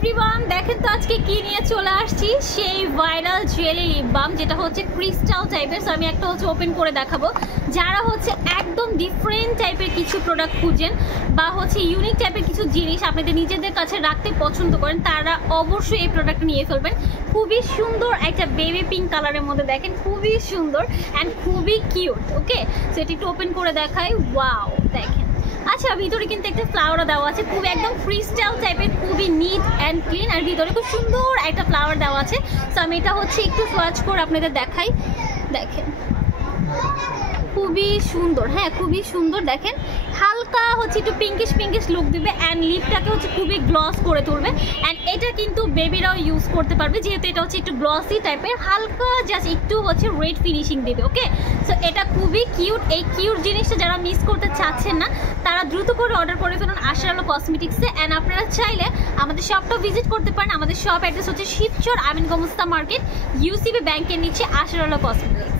Everyone, দেখেন তো আজকে কি নিয়ে চলে আসছি, সেই ভাইরাল জুয়েলি লিপ বাম যেটা হচ্ছে ক্রিস্টাল টাইপের। সো আমি একটা হচ্ছে ওপেন করে দেখাবো। যারা হচ্ছে একদম ডিফারেন্ট টাইপের কিছু প্রোডাক্ট খুঁজেন বা হচ্ছে ইউনিক টাইপের কিছু জিনিস আপনাদের নিজেদের কাছে রাখতে পছন্দ করেন, তারা অবশ্যই এই প্রোডাক্ট নিয়ে ফেলবেন। খুবই সুন্দর একটা বেবি পিঙ্ক কালারের মধ্যে, দেখেন খুবই সুন্দর অ্যান্ড খুবই কিউট। ওকে, সো এটি একটু ওপেন করে দেখাই। ওয়াও, দেখেন। আচ্ছা, ভিতরে কিন্তু একটা ফ্লাওয়ার দেওয়া আছে, খুব একদম ফ্রিস্টাইল টাইপের, খুবই নিট অ্যান্ড ক্লিন, আর ভিতরে খুব সুন্দর একটা ফ্লাওয়ার দেওয়া আছে। সো আমি এটা হচ্ছে একটু সোয়াচ করে আপনাদের দেখাই। দেখেন খুবই সুন্দর, হ্যাঁ খুবই সুন্দর। দেখেন হালকা হচ্ছে একটু পিঙ্কিশ লুক দিবে অ্যান্ড লিপটাকে হচ্ছে খুবই গ্লস করে তুলবে। অ্যান্ড এটা কিন্তু বেবিরাও ইউজ করতে পারবে, যেহেতু এটা হচ্ছে একটু গ্লসি টাইপের, হালকা জাস্ট একটু হচ্ছে রেড ফিনিশিং দেবে। ওকে, সো এটা খুবই কিউট। এই কিউট জিনিসটা যারা মিস করতে চাচ্ছেন না, তারা দ্রুত করে অর্ডার করে ফেলুন আশরার আলো কসমেটিক্সে। অ্যান্ড আপনারা চাইলে আমাদের শপটা ভিজিট করতে পারেন। আমাদের শপ অ্যাড্রেস হচ্ছে শিবচর আমিন গোমস্তা মার্কেট, ইউসিবি ব্যাংকের নিচে আশরার আলো কসমেটিক্স।